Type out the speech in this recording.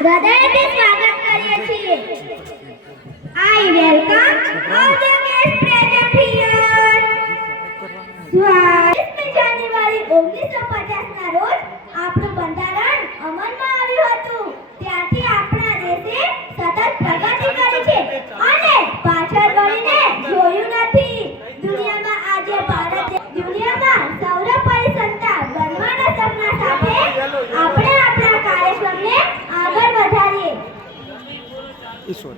હૃદયથી સ્વાગત કરીએ છીએ. I welcome all the guests present here. 22 જાન્યુઆરી 1950 ના રોજ આપણું બંધારણ અમલમાં આવ્યું હતું. ત્યારથી આપણા દેશે સતત પ્રગતિ કરી છે અને પાછળ વળીને જોયું નથી. દુનિયામાં આજે ભારત દુનિયામાં સૌર પરિસંતા બનવાના સપના સાથે આપણે આપણા કાર્યક્રમને આગળ વધારીએ. ઈશ્વર